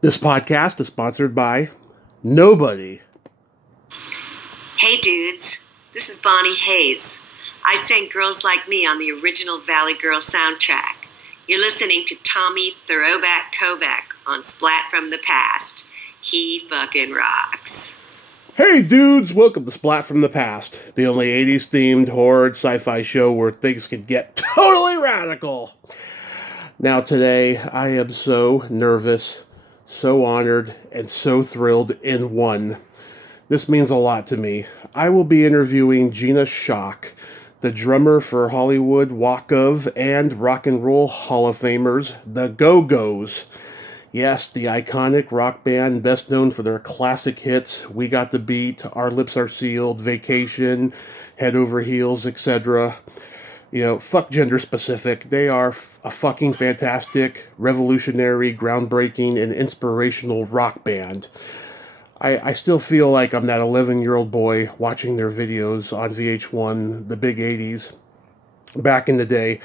This podcast is sponsored by nobody. Hey dudes, this is Bonnie Hayes. I sang Girls Like Me on the original Valley Girl soundtrack. You're listening to Tommy Throwback Kovac on Splat from the Past. He fucking rocks. Hey dudes, welcome to Splat from the Past, the only 80s themed horror sci-fi show where things can get totally radical. Now today, I am so nervous, so honored, and so thrilled in one. This means a lot to me. I will be interviewing Gina Schock, the drummer for Hollywood Walk of and Rock and Roll Hall of Famers, the Go-Go's. Yes, the iconic rock band best known for their classic hits, We Got the Beat, Our Lips Are Sealed, Vacation, Head Over Heels, etc. Fuck gender specific. They are a fucking fantastic, revolutionary, groundbreaking, and inspirational rock band. I still feel like I'm that 11-year-old boy watching their videos on VH1, the big 80s. Back in the day,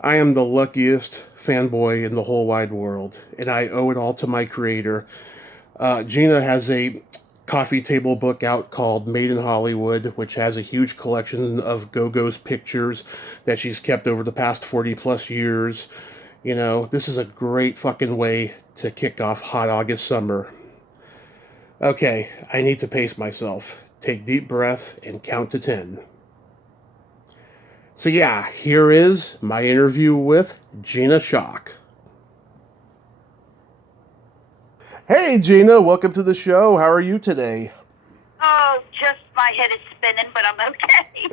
I am the luckiest fanboy in the whole wide world, and I owe it all to my creator. Gina has a coffee table book out called Made in Hollywood, which has a huge collection of Go-Go's pictures that she's kept over the past 40 plus years. This is a great fucking way to kick off hot August summer. Okay, I need to pace myself. Take deep breath and count to 10. So yeah, here is my interview with Gina Schock. Hey Gina, welcome to the show. How are you today? Oh, just my head is spinning, but I'm okay.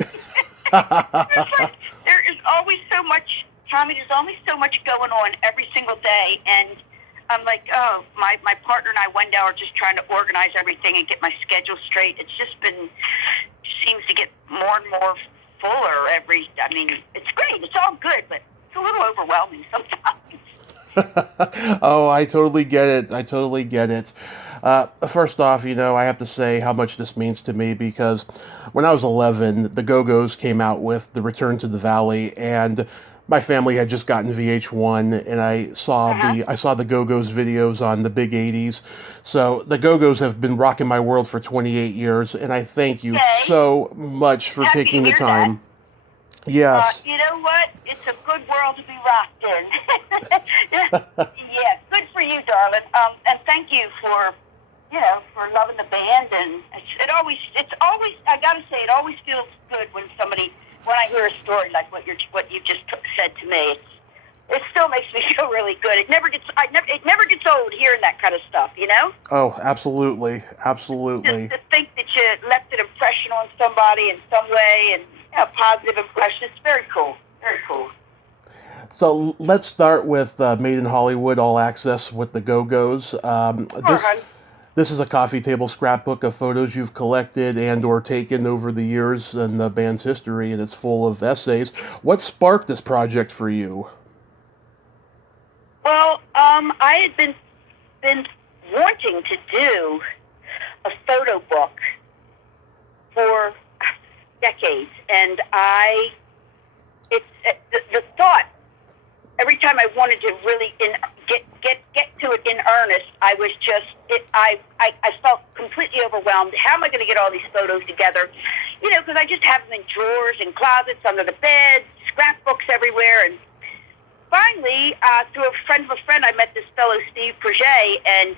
There is always so much, Tommy, there's always so much going on every single day, and I'm like, oh, my partner and I, one day, are just trying to organize everything and get my schedule straight. It's just seems to get more and more fuller it's great, it's all good, but it's a little overwhelming sometimes. Oh, I totally get it. First off, I have to say how much this means to me because when I was 11, the Go-Go's came out with The Return to the Valley, and my family had just gotten VH1, and I saw the Go-Go's videos on the big 80s. So the Go-Go's have been rocking my world for 28 years, and I thank you so much for taking the time. That. Yes. You know what? It's a good world to be rocked in. Yeah, good for you, darling. And thank you for loving the band. And it's always, I gotta say, it always feels good when I hear a story like what you just said to me. It still makes me feel really good. It never gets old hearing that kind of stuff, Oh, absolutely. Just to think that you left an impression on somebody in some way, and a positive impression. It's very cool. Very cool. So let's start with Made in Hollywood All Access with the Go-Go's. This is a coffee table scrapbook of photos you've collected and or taken over the years in the band's history, and it's full of essays. What sparked this project for you? Well, I had been wanting to do a photo book for decades, and the thought every time I wanted to really get to it in earnest, I felt completely overwhelmed. How am I going to get all these photos together? Because I just have them in drawers and closets under the bed, scrapbooks everywhere, and finally, through a friend of a friend, I met this fellow, Steve Proget, and,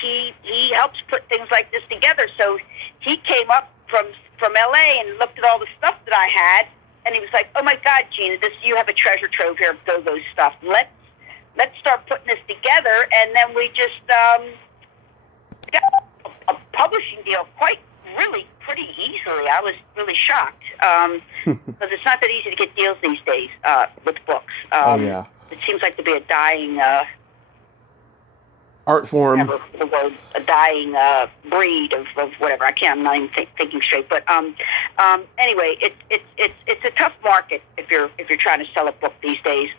he helps put things like this together. So he came up from L.A. and looked at all the stuff that I had, and he was like, oh, my God, Gina, you have a treasure trove here of Go-Go stuff. Let's start putting this together, and then we just got a publishing deal pretty easily. I was really shocked, because it's not that easy to get deals these days with books. Oh, yeah. It seems like to be a dying art form. A dying breed of whatever. I'm not even thinking straight. But anyway, it's a tough market if you're trying to sell a book these days.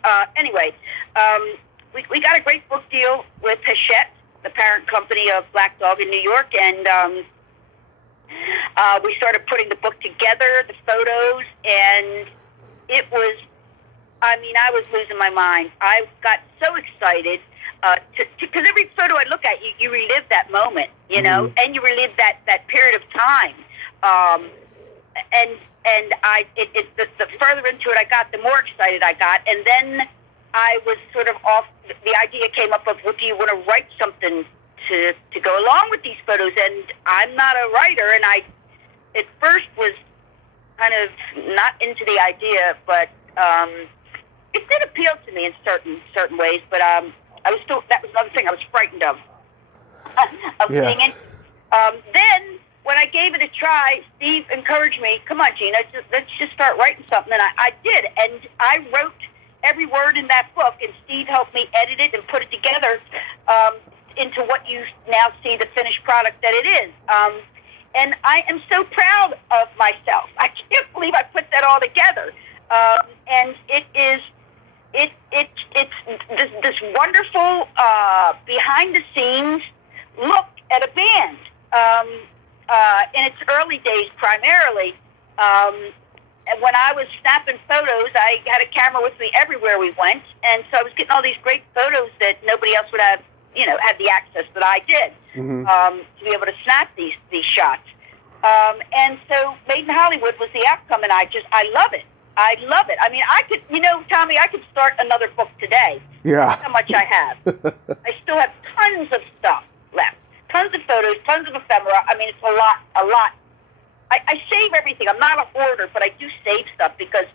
We got a great book deal with Hachette, the parent company of Black Dog in New York, and we started putting the book together, the photos, and it was, I was losing my mind. I got so excited because every photo I look you relive that moment, you know, and you relive that period of time. And the further into it I got, the more excited I got. And then I was sort of off. The idea came up of, well, do you want to write something to go along with these photos? And I'm not a writer, and I at first was kind of not into the idea, but it did appeal to me in certain ways. But I was still, that was another thing I was frightened of singing. Then when I gave it a try, Steve encouraged me, come on, Gina, let's just start writing something. And I did, and I wrote every word in that book, and Steve helped me edit it and put it together into what you now see the finished product that it is. And I am so proud of myself. I can't believe I put that all together. And it's this wonderful behind the scenes look at a band. In its early days, primarily, when I was snapping photos, I had a camera with me everywhere we went, and so I was getting all these great photos that nobody else would have, had the access that I did to be able to snap these shots. And so Made in Hollywood was the outcome, and I love it. I love it. I mean, I could, Tommy, I could start another book today. Yeah. That's how much I have. I still have tons of stuff left. Tons of photos, tons of ephemera. I mean, it's a lot. I save everything. I'm not a hoarder, but I do save stuff because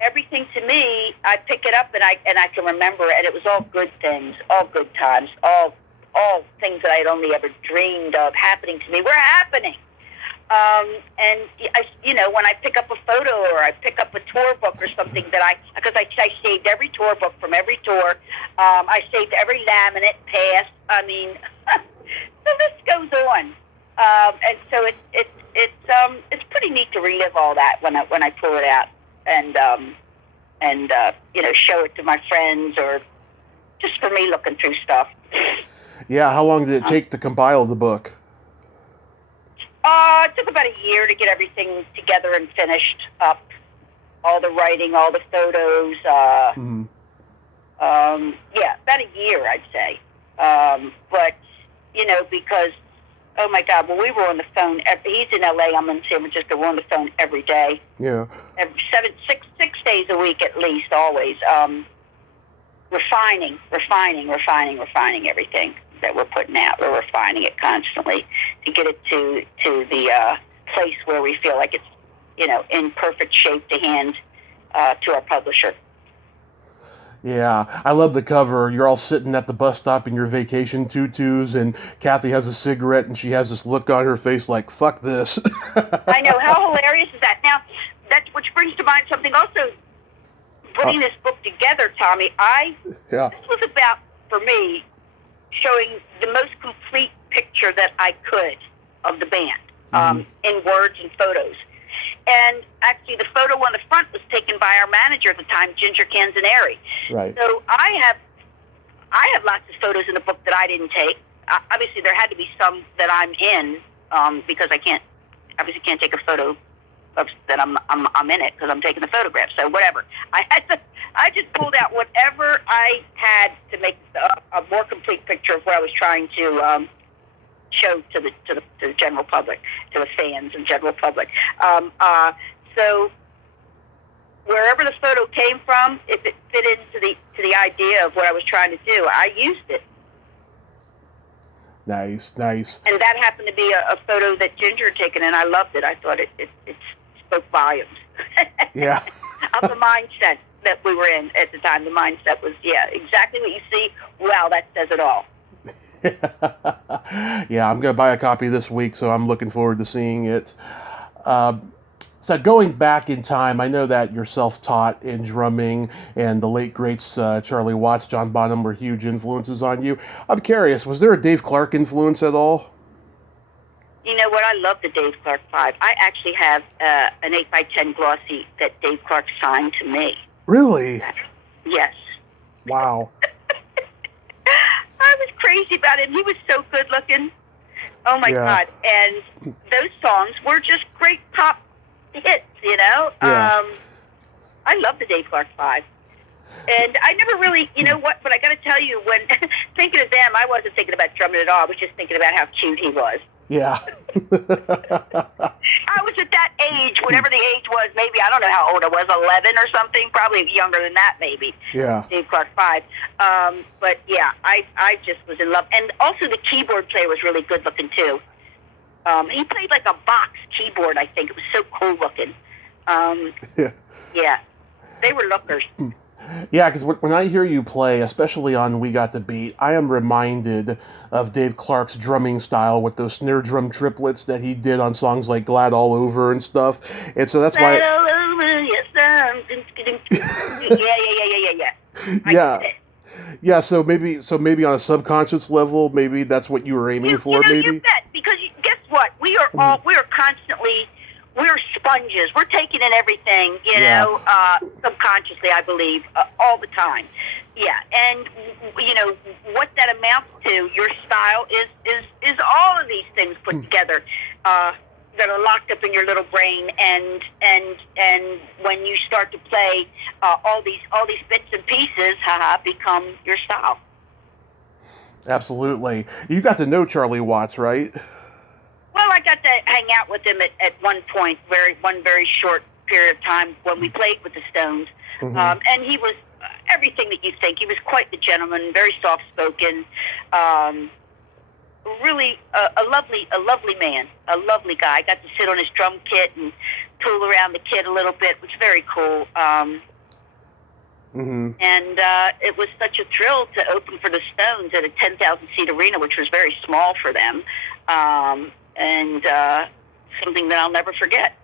everything to me, I pick it up and I can remember it. And it was all good things, all good times, all things that I had only ever dreamed of happening to me were happening. And when I pick up a photo or I pick up a tour book or something because I saved every tour book from every tour. I saved every laminate pass. I mean, the list goes on. And so it's pretty neat to relive all that when I pull it out and show it to my friends or just for me looking through stuff. Yeah, how long did it take to compile the book? It took about a year to get everything together and finished up. All the writing, all the photos. About a year, I'd say. But, because, oh my God, well, we were on the phone. He's in LA, I'm in San Francisco. We're on the phone every day. Yeah. 6 days a week at least, always. Refining everything that we're putting out. We're refining it constantly to get it to the place where we feel like it's, in perfect shape to hand to our publisher. Yeah, I love the cover. You're all sitting at the bus stop in your vacation tutus, and Kathy has a cigarette, and she has this look on her face like, fuck this. I know. How hilarious is that? Now, which brings to mind something also. Putting this book together, Tommy, this was about, for me, showing the most complete picture that I could of the band in words and photos. And actually, the photo on the front was taken by our manager at the time, Ginger Canzaneri. Right. So I have lots of photos in the book that I didn't take. Obviously, there had to be some that I'm in because I can't take a photo that I'm in it because I'm taking the photograph. So whatever. I just pulled out whatever I had to make a more complete picture of what I was trying to show to the general public, to the fans and general public. So wherever the photo came from, if it fit into the idea of what I was trying to do, I used it. Nice. And that happened to be a photo that Ginger had taken, and I loved it. I thought it spoke volumes. Yeah. Of the mindset that we were in at the time. The mindset was, exactly what you see. Wow, that says it all. Yeah, I'm going to buy a copy this week, so I'm looking forward to seeing it. So going back in time, I know that you're self-taught in drumming, and the late greats Charlie Watts, John Bonham were huge influences on you. I'm curious, was there a Dave Clark influence at all? You know what? I love the Dave Clark 5. I actually have an 8x10 glossy that Dave Clark signed to me. Really? Yes. Wow. I was crazy about him. He was so good looking. Oh my God. And those songs were just great pop hits, Yeah. I love the Dave Clark 5. And I never really, you know what, but I got to tell you, when thinking of them, I wasn't thinking about drumming at all. I was just thinking about how cute he was. Yeah. I was at that age, whatever the age was, maybe, I don't know how old I was, 11 or something, probably younger than that, maybe. Yeah. Dave Clark 5. But yeah, I just was in love. And also the keyboard player was really good looking too. He played like a box keyboard, I think. It was so cool looking. Yeah. Yeah. They were lookers. Yeah, because when I hear you play, especially on We Got the Beat, I am reminded of Dave Clark's drumming style with those snare drum triplets that he did on songs like Glad All Over and stuff. And so that's why... Glad all over, yes, yeah. Yeah. Yeah, so maybe on a subconscious level, maybe that's what you were aiming for, maybe? You bet, because guess what? We are constantly... We're sponges. We're taking in everything, you know, subconsciously, I believe, all the time. Yeah, and you know what that amounts to. Your style is all of these things put together that are locked up in your little brain, and when you start to play, all these bits and pieces, become your style. Absolutely. You got to know Charlie Watts, right? Well, I got to hang out with him at one point, one very short period of time when we played with the Stones. Mm-hmm. And he was everything that you think. He was quite the gentleman, very soft-spoken, really a lovely man, a lovely guy. I got to sit on his drum kit and tool around the kit a little bit, which was very cool. Mm-hmm. And it was such a thrill to open for the Stones at a 10,000-seat arena, which was very small for them. And something that I'll never forget.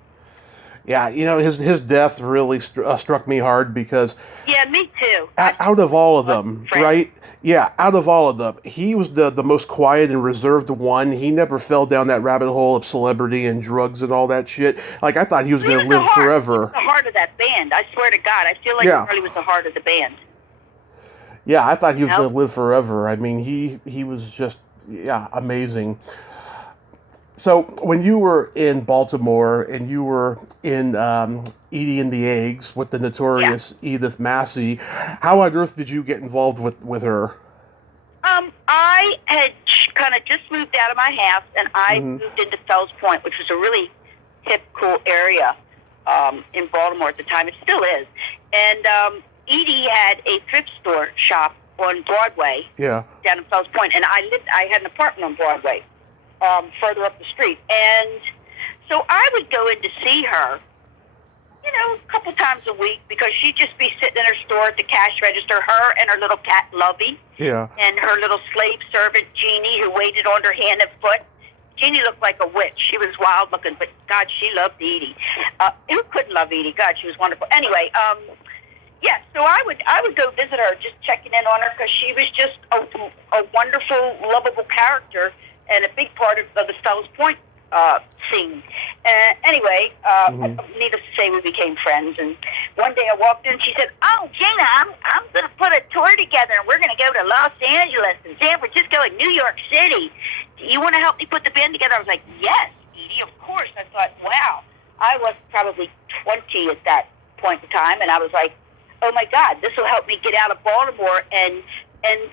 Yeah, you know, his death really struck me hard because... Yeah, me too. Out of all of them, right? Yeah, out of all of them, he was the most quiet and reserved one. He never fell down that rabbit hole of celebrity and drugs and all that shit. Like, I thought he was going to live forever. He was the heart of that band. I swear to God. I feel like Charlie was the heart of the band. Yeah, I thought he was going to live forever. I mean, he was just, amazing. So when you were in Baltimore and you were in Edie and the Eggs with the notorious Edith Massey, how on earth did you get involved with her? I had kind of just moved out of my house and I moved into Fells Point, which was a really hip, cool area in Baltimore at the time. It still is. And Edie had a thrift store shop on Broadway down in Fells Point, and I had an apartment on Broadway. Further up the street. And so I would go in to see her, you know, a couple times a week because she'd just be sitting in her store at the cash register, her and her little cat, Lovey, and her little slave servant, Jeannie, who waited on her hand and foot. Jeannie looked like a witch. She was wild looking, but God, she loved Edie. Who couldn't love Edie? God, she was wonderful. Anyway, so I would go visit her, just checking in on her because she was just a wonderful, lovable character and a big part of the Fells Point scene. Anyway, needless to say, we became friends. And one day I walked in and she said, "Oh, Gina, I'm going to put a tour together, and we're going to go to Los Angeles and San Francisco and New York City. Do you want to help me put the band together?" I was like, "Yes, Edie, of course." I thought, wow. I was probably 20 at that point in time, and I was like, oh, my God, this will help me get out of Baltimore. And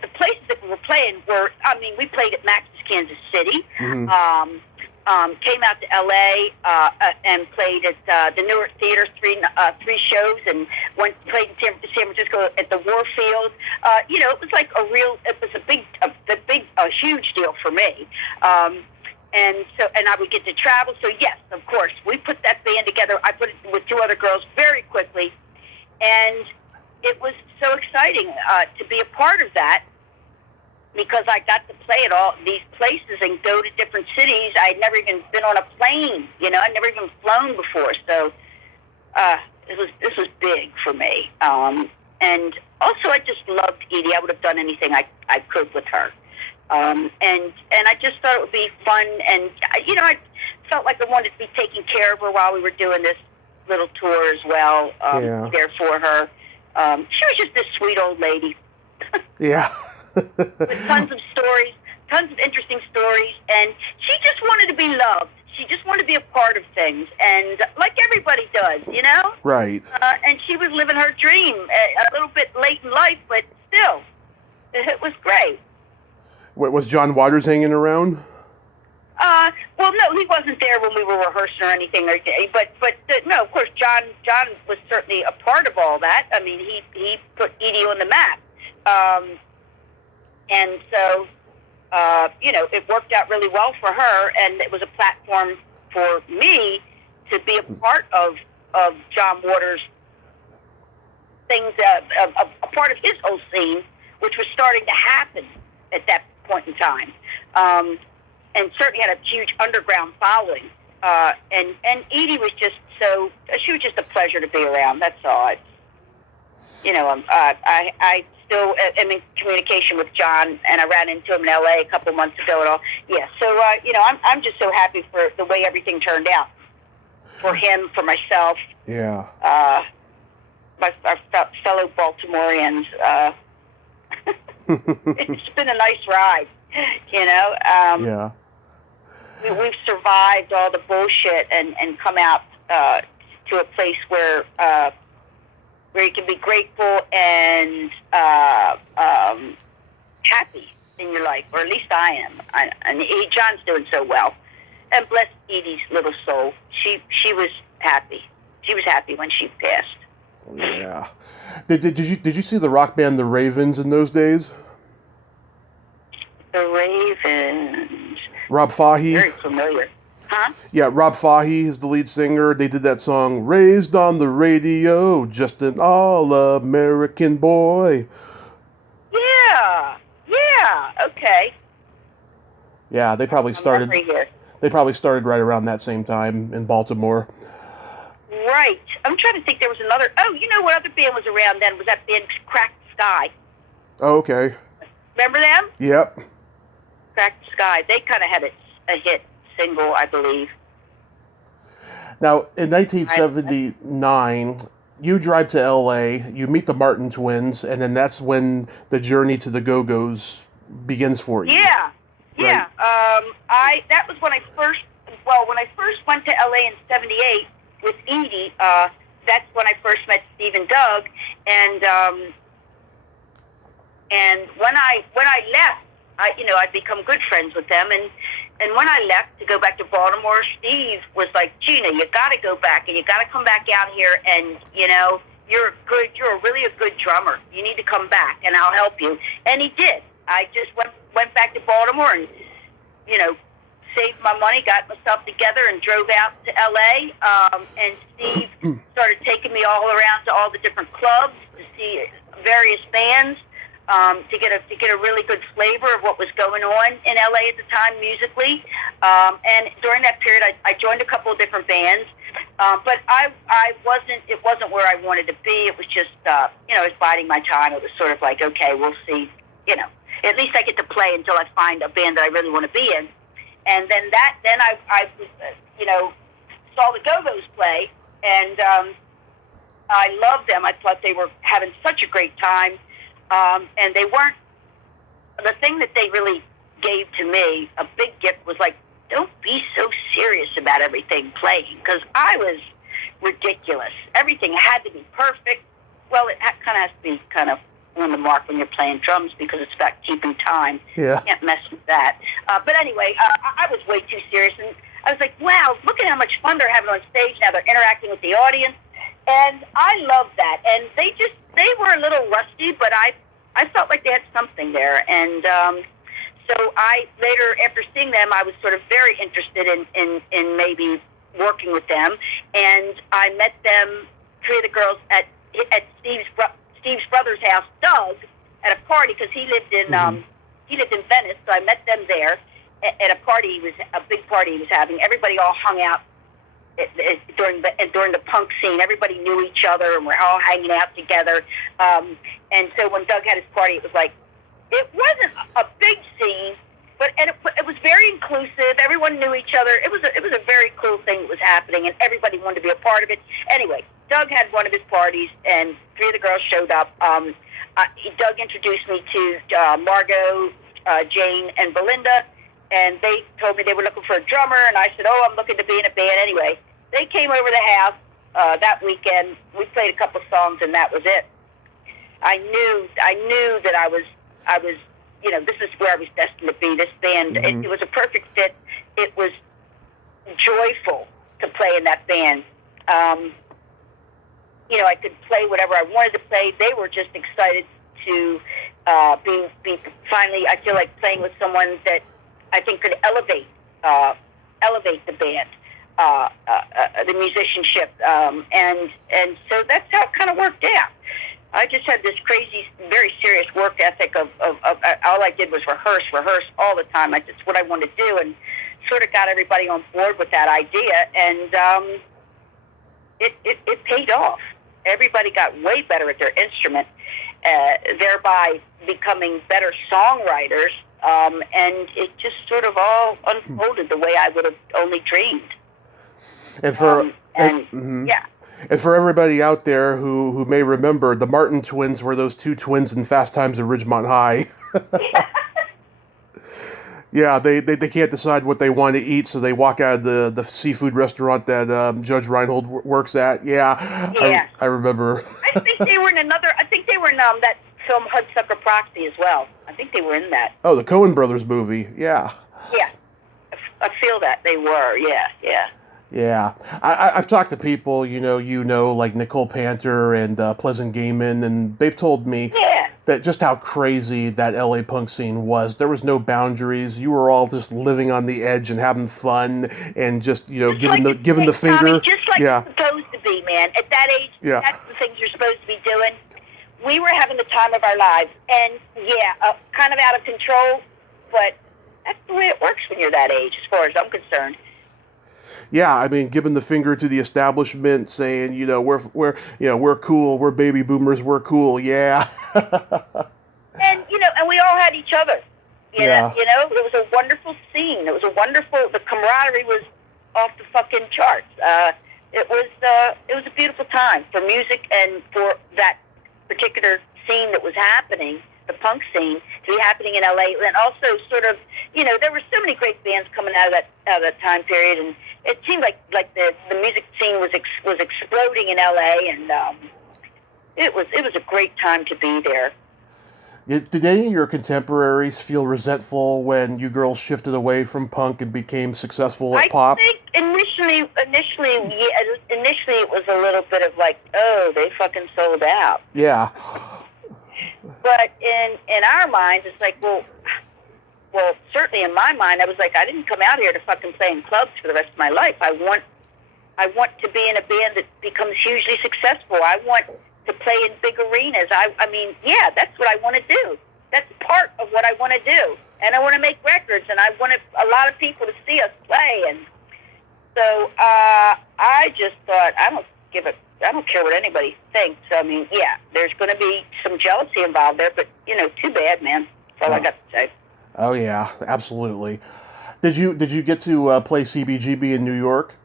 the places that we were playing were, we played at Max's Kansas City, came out to L.A. And played at the Newark Theater, three shows, and played in San Francisco at the Warfield. It was like a huge deal for me. And I would get to travel. So yes, of course, we put that band together. I put it with two other girls very quickly, and it was so exciting to be a part of that because I got to play at all these places and go to different cities. I had never even been on a plane, I'd never even flown before. So this was big for me. And also, I just loved Edie. I would have done anything I could with her. And I just thought it would be fun. And, I felt like I wanted to be taking care of her while we were doing this little tour as well, there for her. She was just this sweet old lady. Yeah. With tons of stories, tons of interesting stories, and she just wanted to be loved. She just wanted to be a part of things, and like everybody does, you know? Right. And she was living her dream a little bit late in life, but still, it was great. What, was John Waters hanging around? Well, no, he wasn't there when we were rehearsing or anything. But no, of course, John was certainly a part of all that. I mean, he put Edie on the map, and so you know, it worked out really well for her, and it was a platform for me to be a part of John Waters' things, a part of his whole scene, which was starting to happen at that point in time. And certainly had a huge underground following. And Edie was just she was just a pleasure to be around. That's all. I still am in communication with John, and I ran into him in L.A. a couple months ago and all. Yeah, so, I'm just so happy for the way everything turned out. For him, for myself. Yeah. Our fellow Baltimoreans. It's been a nice ride, you know. Yeah. We've survived all the bullshit and come out to a place where you can be grateful and happy in your life, or at least I am. And John's doing so well. And bless Edie's little soul. She was happy. She was happy when she passed. Yeah. Did you see the rock band The Ravens in those days? The Ravens. Rob Fahey. Very familiar. Huh? Yeah, Rob Fahey is the lead singer. They did that song, Raised on the Radio, just an all-American boy. Yeah, okay. Yeah, they probably started right around that same time in Baltimore. Right. I'm trying to think there was another. Oh, you know what other band was around then? Was that band Cracked Sky? Oh, okay. Remember them? Yep. Cracked Sky. They kind of had a hit single, I believe. Now, in 1979, you drive to L.A., you meet the Martin twins, and then that's when the journey to the Go-Go's begins for you. Yeah. Right. That was when I first went to L.A. in '78 with Edie. That's when I first met Steve and Doug, and when I left, I'd become good friends with them, and when I left to go back to Baltimore, Steve was like, Gina, you got to go back, and you got to come back out here, and you're really a good drummer. You need to come back, and I'll help you. And he did. I just went back to Baltimore and saved my money, got myself together, and drove out to L.A. And Steve started taking me all around to all the different clubs to see various bands. To get a really good flavor of what was going on in LA at the time musically, and during that period, I joined a couple of different bands, but it wasn't where I wanted to be. It was just I was biding my time. It was sort of like, okay, we'll see. At least I get to play until I find a band that I really want to be in, and then I saw the Go-Go's play, and I loved them. I thought they were having such a great time. And they weren't, the thing that they really gave to me, a big gift, was like, don't be so serious about everything playing, because I was ridiculous. Everything had to be perfect. Well, it kind of has to be kind of on the mark when you're playing drums, because it's about keeping time. Yeah. You can't mess with that. But anyway, I was way too serious, and I was like, wow, look at how much fun they're having on stage now. They're interacting with the audience. And I love that. And they were a little rusty, but I felt like they had something there. And so I later, after seeing them, I was sort of very interested in maybe working with them. And I met them, three of the girls, at Steve's brother's house, Doug, at a party, because he lived in Venice. So I met them there at a party. A big party he was having. Everybody all hung out. During the punk scene, everybody knew each other, and we're all hanging out together. And so when Doug had his party, it was like, it wasn't a big scene, but it was very inclusive. Everyone knew each other. It was a very cool thing that was happening, and everybody wanted to be a part of it. Anyway, Doug had one of his parties, and three of the girls showed up. Doug introduced me to Margot, Jane, and Belinda. and they told me they were looking for a drummer, and I said, "Oh, I'm looking to be in a band anyway." They came over the house that weekend. We played a couple songs, and that was it. I knew that I was, this is where I was destined to be. This band, Mm-hmm. it was a perfect fit. It was joyful to play in that band. I could play whatever I wanted to play. They were just excited to be finally. I feel like playing with someone that I think could elevate the band, the musicianship, and so that's how it kind of worked out. I just had this crazy, very serious work ethic of all I did was rehearse all the time. That's what I wanted to do, and sort of got everybody on board with that idea, and it paid off. Everybody got way better at their instrument, thereby becoming better songwriters, and it just sort of all unfolded the way I would have only dreamed. And for yeah. And for everybody out there who may remember, the Martin twins were those two twins in Fast Times at Ridgemont High. Yeah, they can't decide what they want to eat, so they walk out of the seafood restaurant that Judge Reinhold works at. Yeah. I remember. I think they were in that film Hudsucker Proxy as well. I think they were in that. Oh, the Coen Brothers movie. Yeah. Yeah. I feel that they were. Yeah. Yeah, I've talked to people, like Nicole Panter and Pleasant Gaiman, and they've told me that just how crazy that LA punk scene was. There was no boundaries. You were all just living on the edge and having fun, and just giving the finger. Tommy, just like you're supposed to be, man. At that age, that's the things you're supposed to be doing. We were having the time of our lives, and kind of out of control, but that's the way it works when you're that age, as far as I'm concerned. Yeah, I mean, giving the finger to the establishment, saying, we're cool, we're baby boomers, we're cool, yeah. And we all had each other. Yeah. It was a wonderful scene. The camaraderie was off the fucking charts. It was a beautiful time for music and for that particular scene that was happening, the punk scene, to be happening in LA, and also sort of, there were so many great bands coming out of that time period, and it seemed like the music scene was exploding in LA, and it was a great time to be there. Did any of your contemporaries feel resentful when you girls shifted away from punk and became successful at pop? I think initially it was a little bit of like, oh, they fucking sold out. Yeah. But in our minds, it's like, well, certainly in my mind, I was like, I didn't come out here to fucking play in clubs for the rest of my life. I want to be in a band that becomes hugely successful. I want to play in big arenas. I mean, that's what I want to do. That's part of what I want to do. And I want to make records, and I want a lot of people to see us play. And so I just thought, I don't care what anybody thinks. I mean, there's going to be some jealousy involved there, but, too bad, man. That's all I got to say. Oh, yeah, absolutely. Did you get to play CBGB in New York?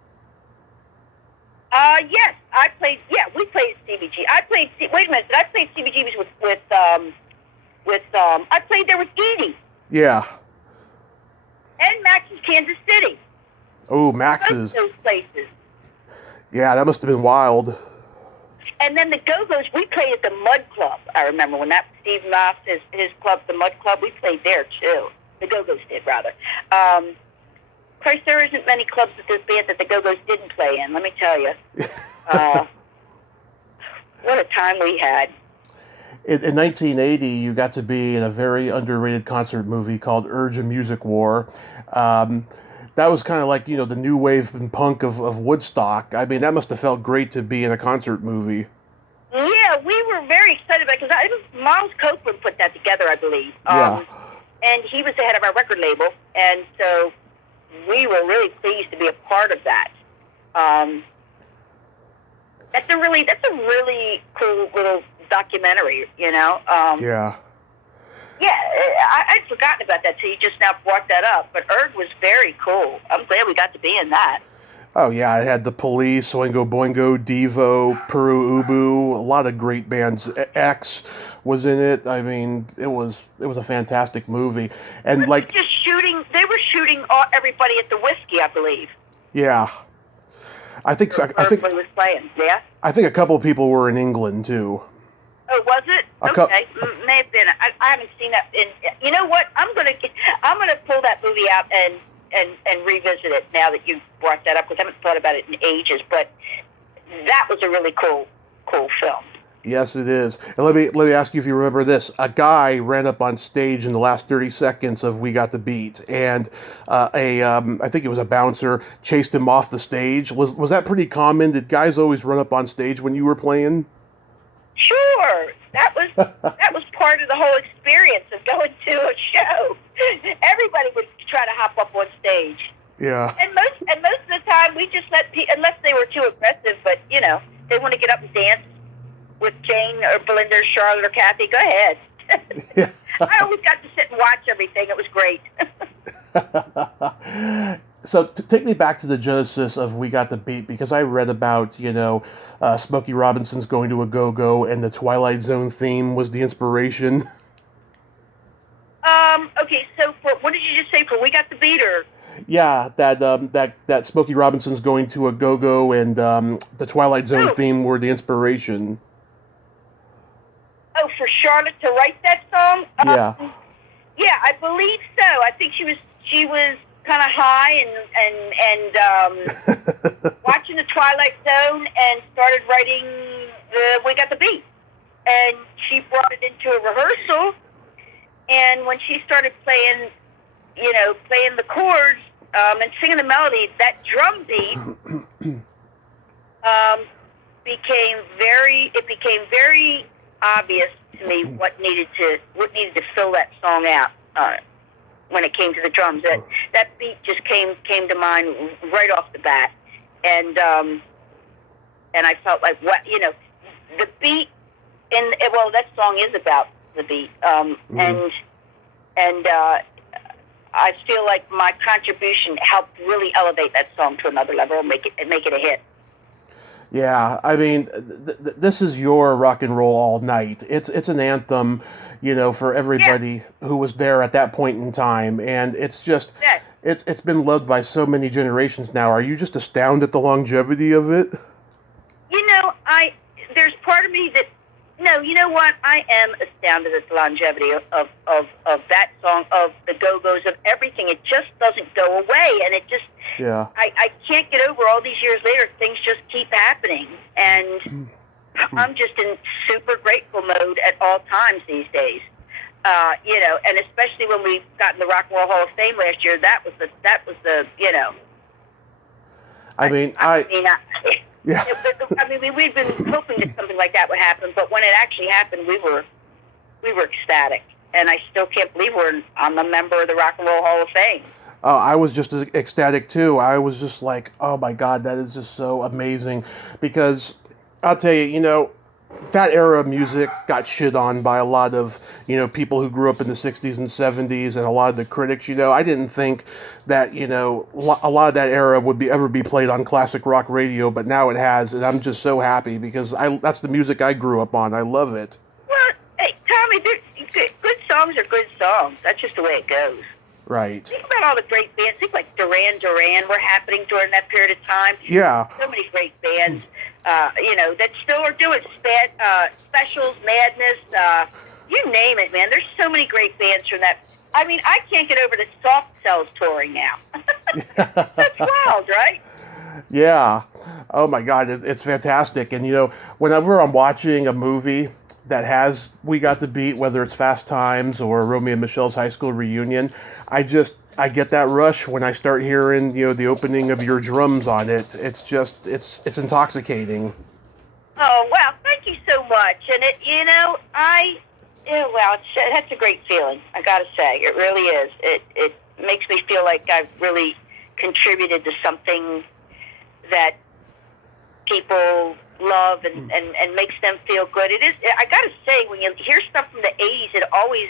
Yes, I played. Yeah, we played CBG. Wait a minute, did I play CBGBs with I played there with Edie. Yeah. And Max's Kansas City. Oh, Max's. Both those places. Yeah, that must have been wild. And then the Go-Go's, we played at the Mud Club. I remember when that Steve Moss, his club, the Mud Club, we played there too. The Go-Go's did, rather. Of course, there isn't many clubs with this band that the Go-Go's didn't play in, let me tell you. What a time we had. In 1980, you got to be in a very underrated concert movie called Urge a Music War. That was kind of like, the new wave and punk of Woodstock. I mean, that must have felt great to be in a concert movie. Yeah, we were very excited about it, because Miles Copeland put that together, I believe. And he was the head of our record label, and so we were really pleased to be a part of that. That's a really cool little documentary, Yeah. Yeah, I'd forgotten about that, so you just now brought that up. But Urge was very cool. I'm glad we got to be in that. Oh, yeah, it had The Police, Oingo Boingo, Devo, Peru Ubu, a lot of great bands. X was in it. I mean, it was a fantastic movie. And they were shooting everybody at the whiskey, I believe. Yeah. I think so. I think was playing. Yeah. I think a couple of people were in England too. Oh, was it? Okay, may have been. I haven't seen that. You know what? I'm gonna pull that movie out and revisit it now that you brought that up, because I haven't thought about it in ages. But that was a really cool film. Yes, it is. And let me ask you if you remember this. A guy ran up on stage in the last 30 seconds of We Got the Beat, and I think it was a bouncer, chased him off the stage. Was that pretty common? Did guys always run up on stage when you were playing? Sure. That was part of the whole experience of going to a show. Everybody would try to hop up on stage. Yeah. And most of the time we just let people, unless they were too aggressive, but they want to get up and dance with Jane or Belinda or Charlotte or Kathy, go ahead. Yeah. I always got to sit and watch everything. It was great. So take me back to the genesis of We Got the Beat, because I read about, Smokey Robinson's Going to a Go-Go, and the Twilight Zone theme was the inspiration. Okay, so what did you just say, for We Got the Beat, or? Yeah, that Smokey Robinson's Going to a Go-Go and the Twilight Zone theme were the inspiration. Oh, for Charlotte to write that song? Yeah. Yeah, I believe so. I think she was kind of high and watching the Twilight Zone and started writing the We Got the Beat. And she brought it into a rehearsal, and when she started playing the chords and singing the melody, that drum beat became very obvious to me what needed to fill that song out when it came to the drums. That beat just came to mind right off the bat, and I felt like the beat that song is about the beat, and I feel like my contribution helped really elevate that song to another level and make it a hit. Yeah, I mean, this is your rock and roll all night. It's an anthem, for everybody who was there at that point in time, and it's just it's been loved by so many generations now. Are you just astounded at the longevity of it? There's part of me that. No, you know what? I am astounded at the longevity of that song, of the Go-Go's, of everything. It just doesn't go away, and it just, I can't get over all these years later. Things just keep happening, and I'm just in super grateful mode at all times these days. And especially when we got in the Rock and Roll Hall of Fame last year, that was the. Yeah. I mean, we've been hoping that something like that would happen, but when it actually happened, we were ecstatic, and I still can't believe I'm a member of the Rock and Roll Hall of Fame. I was just ecstatic too. I was just like, oh my God, that is just so amazing, because I'll tell you, that era of music got shit on by a lot of, people who grew up in the 60s and 70s, and a lot of the critics. I didn't think that, a lot of that era would ever be played on classic rock radio, but now it has, and I'm just so happy, because that's the music I grew up on. I love it. Well, hey, Tommy, good songs are good songs. That's just the way it goes. Right. Think about all the great bands. Think like Duran Duran were happening during that period of time. Yeah. So many great bands. That still are doing specials, Madness, you name it, man. There's so many great bands from that. I mean, I can't get over the Soft Cells touring now. That's wild, right? Yeah. Oh my God, it's fantastic. And whenever I'm watching a movie that has We Got the Beat, whether it's Fast Times or Romeo and Michelle's High School Reunion, I get that rush when I start hearing, the opening of your drums on it. It's just, it's intoxicating. Oh, wow. Thank you so much. And that's a great feeling. I got to say, it really is. It makes me feel like I've really contributed to something that people love and makes them feel good. It is, I got to say, when you hear stuff from the 80s, it always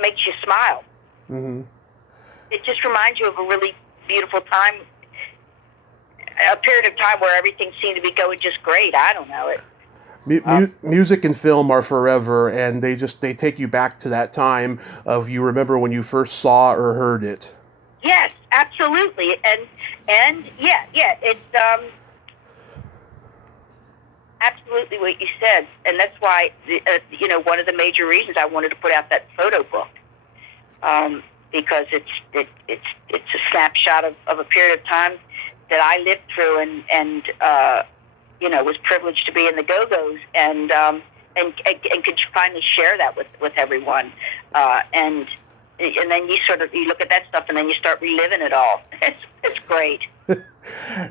makes you smile. Mm-hmm. It just reminds you of a really beautiful time, a period of time where everything seemed to be going just great. I don't know it. Music and film are forever, and they take you back to that time of you remember when you first saw or heard it. Yes, absolutely, and yeah, it's absolutely what you said, and that's why one of the major reasons I wanted to put out that photo book, because it's a snapshot of a period of time that I lived through, and was privileged to be in the Go-Go's, and could finally share that with everyone, and then you look at that stuff, and then you start reliving it all. It's great.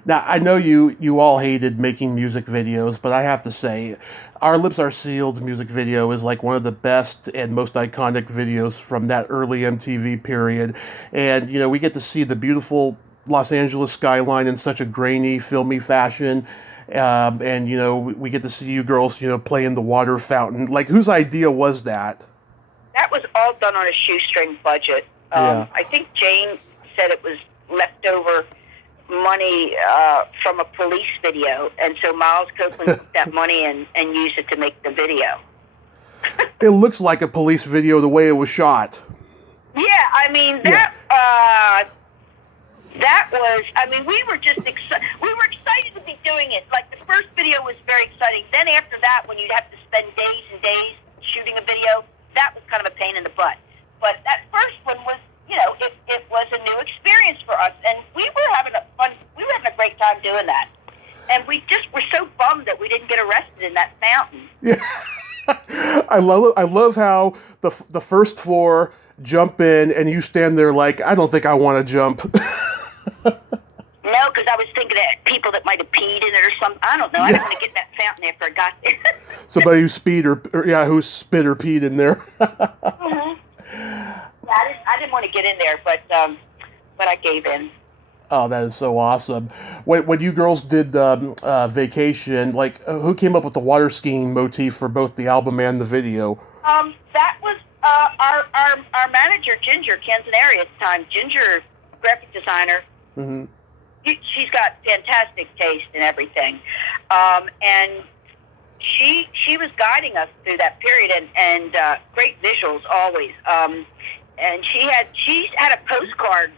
Now, I know you all hated making music videos, but I have to say, Our Lips Are Sealed music video is like one of the best and most iconic videos from that early MTV period. And, we get to see the beautiful Los Angeles skyline in such a grainy, filmy fashion. And, we get to see you girls, play in the water fountain. Like, whose idea was that? That was all done on a shoestring budget. Yeah. I think Jane said it was leftover money from a police video, and so Miles Copeland took that money and used it to make the video. It looks like a police video the way it was shot. Yeah, I mean that was. I mean, we were just excited. We were excited to be doing it. Like, the first video was very exciting. Then after that, when you'd have to spend days and days shooting a video, that was kind of a pain in the butt. But that first one was, it was a new experience for us, and we were having a great time doing that. And we just were so bummed that we didn't get arrested in that fountain. Yeah. I love how the first four jump in and you stand there like, I don't think I want to jump. No, because I was thinking of people that might have peed in it or something. I don't know. I didn't want to get in that fountain after I got there. Somebody who spit or peed in there. Mm-hmm. Yeah, I didn't want to get in there, but I gave in. Oh, that is so awesome. When you girls did Vacation, like, who came up with the water skiing motif for both the album and the video? That was our manager, Ginger Canzaneri at the time. Ginger, graphic designer. Mm-hmm. She's got fantastic taste in everything, and she was guiding us through that period, and great visuals always. And she had a postcard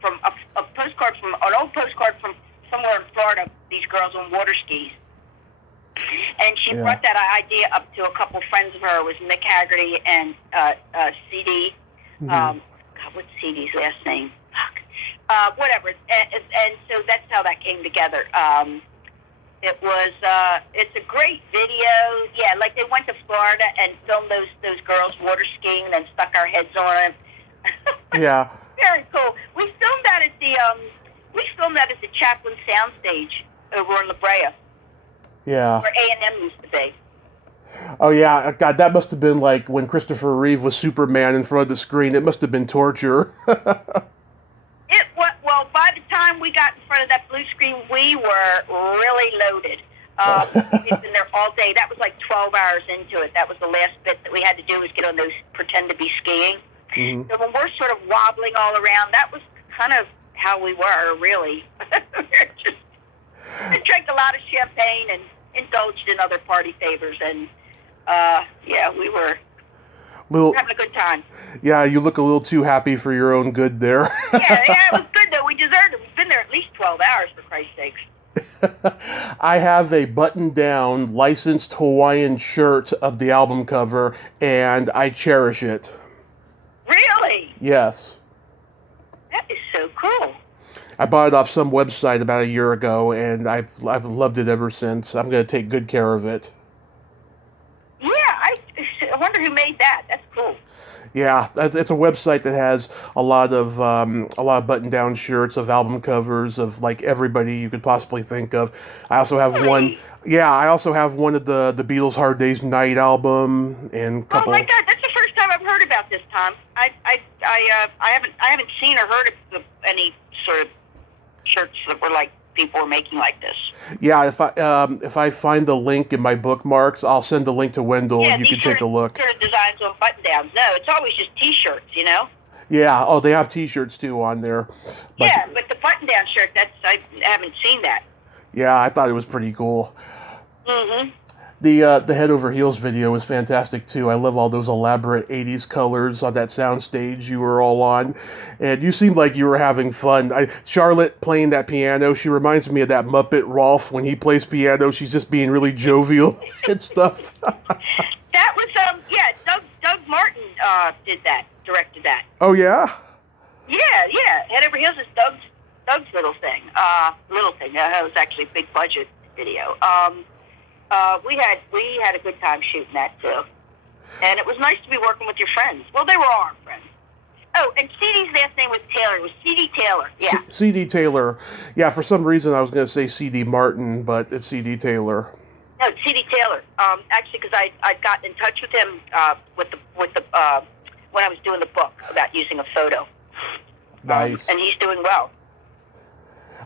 from an old postcard from somewhere in Florida. These girls on water skis, and she brought that idea up to a couple friends of her. It was Mick Haggerty and CD. Mm-hmm. God, what's CD's last name? Fuck. Whatever, and so that's how that came together. It was, it's a great video. Yeah, like they went to Florida and filmed those girls water skiing and then stuck our heads on them. Yeah. Very cool. We filmed that at the Chaplin Soundstage over in La Brea. Yeah. Where A&M used to be. Oh yeah, God, that must have been like when Christopher Reeve was Superman in front of the screen. It must have been torture. Well, by the time we got in front of that blue screen, we were really loaded. We'd been there all day. That was like 12 hours into it. That was the last bit that we had to do, was get on those pretend to be skiing. Mm-hmm. So when we're sort of wobbling all around, that was kind of how we were, really. We drank a lot of champagne and indulged in other party favors, and we were having a good time. Yeah, you look a little too happy for your own good there. yeah, it was good though. We deserved it. We've been there at least 12 hours, for Christ's sakes. I have a button-down licensed Hawaiian shirt of the album cover, and I cherish it. Really? Yes. That is so cool. I bought it off some website about a year ago, and I've loved it ever since. I'm going to take good care of it. Yeah, I wonder who made that. That's cool. Yeah, it's a website that has a lot of button-down shirts of album covers of like everybody you could possibly think of. I also have one. Yeah, I also have one of the Beatles' Hard Day's Night album and couple. Oh my God, that's the first time I've heard about this, Tom. I haven't seen or heard of any sort of shirts that were like people were making like this. Yeah, if I find the link in my bookmarks, I'll send the link to Wendell. Yeah, you can take a look. Sort of designs on button downs. No, it's always just T-shirts, you know. Yeah. Oh, they have T-shirts too on there. But the button down shirt, I haven't seen that. Yeah, I thought it was pretty cool. Mm-hmm. The Head Over Heels video was fantastic too. I love all those elaborate 80s colors on that sound stage you were all on. And you seemed like you were having fun. Charlotte playing that piano, she reminds me of that Muppet Rolf when he plays piano. She's just being really jovial and stuff. That was, Doug Martin directed that. Oh, yeah? Yeah. Head Over Heels is Doug's little thing. That was actually a big budget video. We had a good time shooting that too, and it was nice to be working with your friends. Well, they were all our friends. Oh, and CD's last name was Taylor. It was C.D. Taylor. Yeah. C.D. Taylor. Yeah, for some reason I was going to say C.D. Martin, but it's C.D. Taylor. No, C.D. Taylor. Actually, because I got in touch with him with the when I was doing the book about using a photo. Nice. And he's doing well.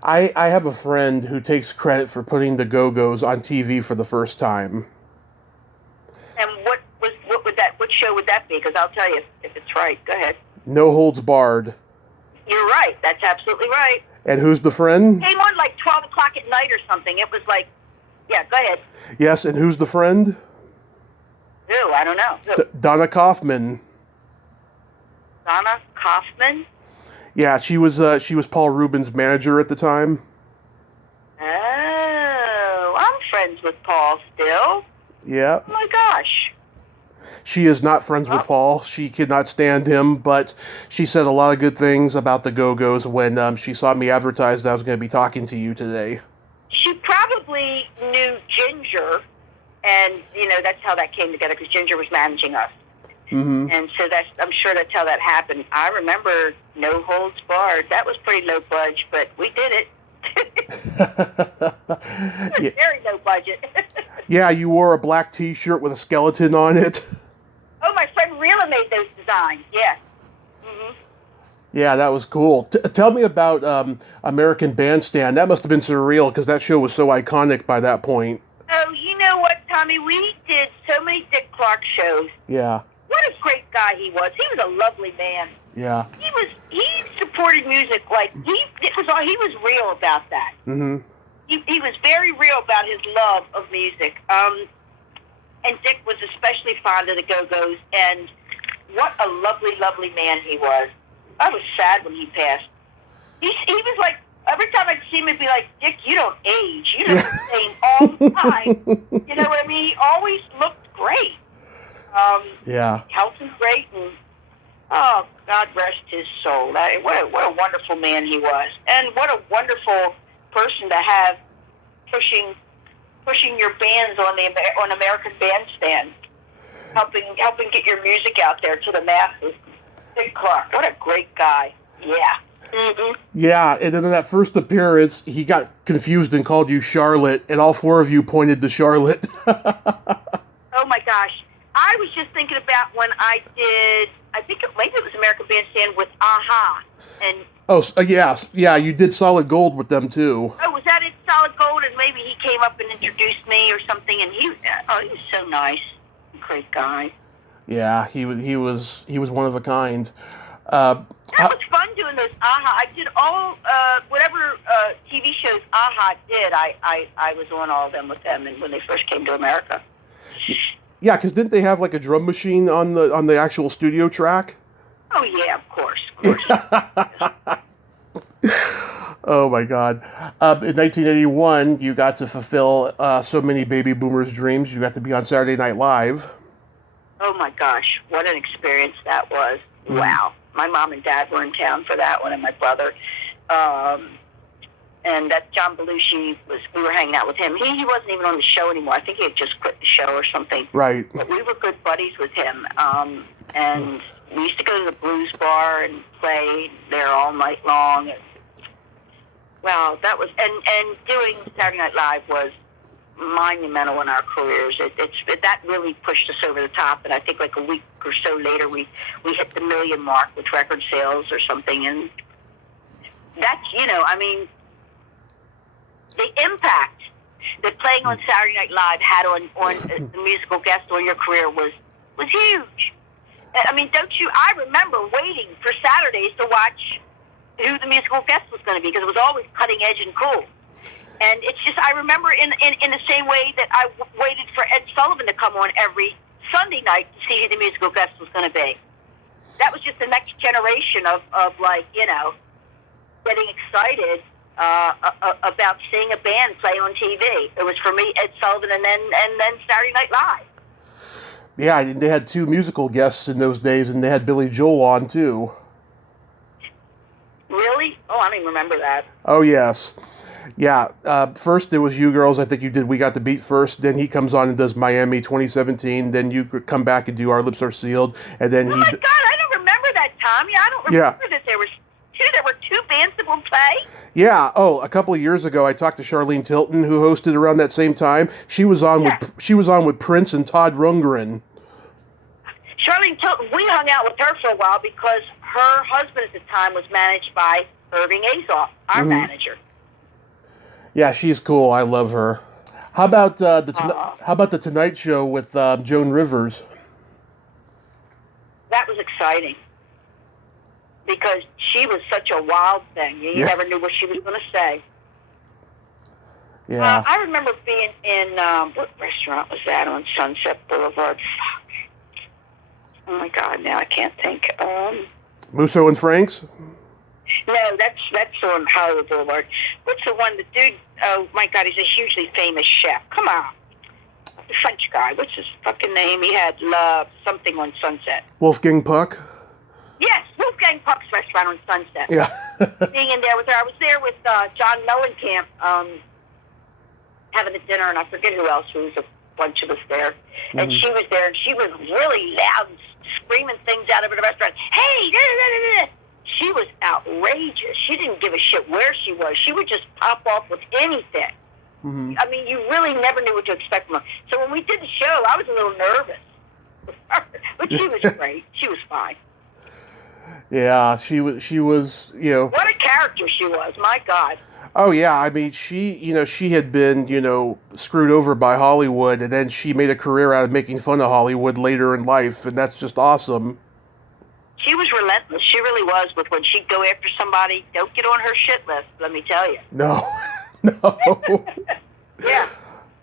I have a friend who takes credit for putting the Go-Go's on TV for the first time. And what show would that be? Because I'll tell you if it's right. Go ahead. No Holds Barred. You're right. That's absolutely right. And who's the friend? Came on like 12 o'clock at night or something. It was like, yeah, go ahead. Yes, and who's the friend? Who? I don't know. Who? Donna Kaufman. Donna Kaufman? Yeah, she was Paul Rubin's manager at the time. Oh, I'm friends with Paul still. Yeah. Oh my gosh. She is not friends with Paul. She could not stand him, but she said a lot of good things about the Go-Go's when she saw me advertise that I was going to be talking to you today. She probably knew Ginger, and, that's how that came together, because Ginger was managing us. Mm-hmm. And so I'm sure that's how that happened. I remember No Holds Barred. That was pretty low budget, but we did it. Yeah. Very low budget. Yeah, you wore a black T-shirt with a skeleton on it. Oh, my friend Rila made those designs. Yeah. Mm-hmm. Yeah, that was cool. Tell me about American Bandstand. That must have been surreal because that show was so iconic by that point. Oh, you know what, Tommy? We did so many Dick Clark shows. Yeah. What a great guy he was. He was a lovely man. Yeah. He supported music like he was real about that. Mm-hmm. He was very real about his love of music. And Dick was especially fond of the Go-Go's, and what a lovely, lovely man he was. I was sad when he passed. He was like, every time I'd see him, I'd be like, Dick, you don't age. You look the same all the time. You know what I mean? He always looked great. Yeah. Health was great, and oh, God rest his soul. What a wonderful man he was, and what a wonderful person to have pushing your bands on American Bandstand, helping get your music out there to the masses. Dick Clark, what a great guy. Yeah. Mm-hmm. Yeah, and then in that first appearance, he got confused and called you Charlotte, and all four of you pointed to Charlotte. Oh my gosh. I was just thinking about when I did, maybe it was American Bandstand with Aha. And yes. Yeah, you did Solid Gold with them, too. oh, was that it, Solid Gold? And maybe he came up and introduced me or something, and he was so nice. Great guy. Yeah, he was one of a kind. That was fun doing those Aha. I did all, whatever TV shows Aha did, I was on all of them with them and when they first came to America. Yeah, because didn't they have like a drum machine on the actual studio track? Oh, yeah, of course. Oh, my God. In 1981, you got to fulfill so many baby boomers' dreams. You got to be on Saturday Night Live. Oh, my gosh. What an experience that was. Mm. Wow. My mom and dad were in town for that one, and my brother. And that John Belushi, we were hanging out with him. He wasn't even on the show anymore. I think he had just quit the show or something. Right. But we were good buddies with him. And we used to go to the blues bar and play there all night long. And, well, that was, and doing Saturday Night Live was monumental in our careers. That really pushed us over the top. And I think like a week or so later, we hit the 1 million mark with record sales or something. And that's, the impact that playing on Saturday Night Live had on the musical guest on your career was huge. I mean, I remember waiting for Saturdays to watch who the musical guest was going to be because it was always cutting edge and cool. And it's just, I remember in the same way that I waited for Ed Sullivan to come on every Sunday night to see who the musical guest was going to be. That was just the next generation of like, you know, getting excited about seeing a band play on TV. It was for me, Ed Sullivan, and then Saturday Night Live. Yeah, they had 2 musical guests in those days, and they had Billy Joel on too. Really? Oh, I don't even remember that. Oh yes. Yeah, first there was You Girls. I think you did We Got the Beat first. Then he comes on and does Miami 2017. Then you come back and do Our Lips Are Sealed. And then oh my God, I don't remember that, Tommy. I don't remember that there were two bands that would play. Yeah. Oh, a couple of years ago, I talked to Charlene Tilton, who hosted around that same time. She was on with Prince and Todd Rundgren. Charlene Tilton, we hung out with her for a while because her husband at the time was managed by Irving Azoff, our manager. Yeah, she's cool. I love her. How about the Tonight Show with Joan Rivers? That was exciting because she was such a wild thing. You never knew what she was going to say. Yeah. I remember being in what restaurant was that on Sunset Boulevard? Oh my God! Now I can't think. Musso and Frank's? No, that's on Hollywood Boulevard. What's the one? The dude. Oh my God! He's a hugely famous chef. Come on, the French guy. What's his fucking name? He had something on Sunset. Wolfgang Puck? Yes, Wolfgang Puck's restaurant on Sunset. Yeah. Being in there with her, I was there with John Mellencamp having a dinner, and I forget who else. Who was a bunch of us there, and she was there, and she was really loud, and screaming things out of the restaurant. Hey, da, da, da, da. She was outrageous. She didn't give a shit where she was. She would just pop off with anything. I mean, you really never knew what to expect from her. So when we did the show, I was a little nervous. But she was great. She was fine. Yeah, she was, you know. What a character she was, my God. Oh yeah, I mean, she had been, screwed over by Hollywood, and then she made a career out of making fun of Hollywood later in life, and that's just awesome. She was relentless. She really was. But when she'd go after somebody, don't get on her shit list, let me tell you. No. No. Yeah.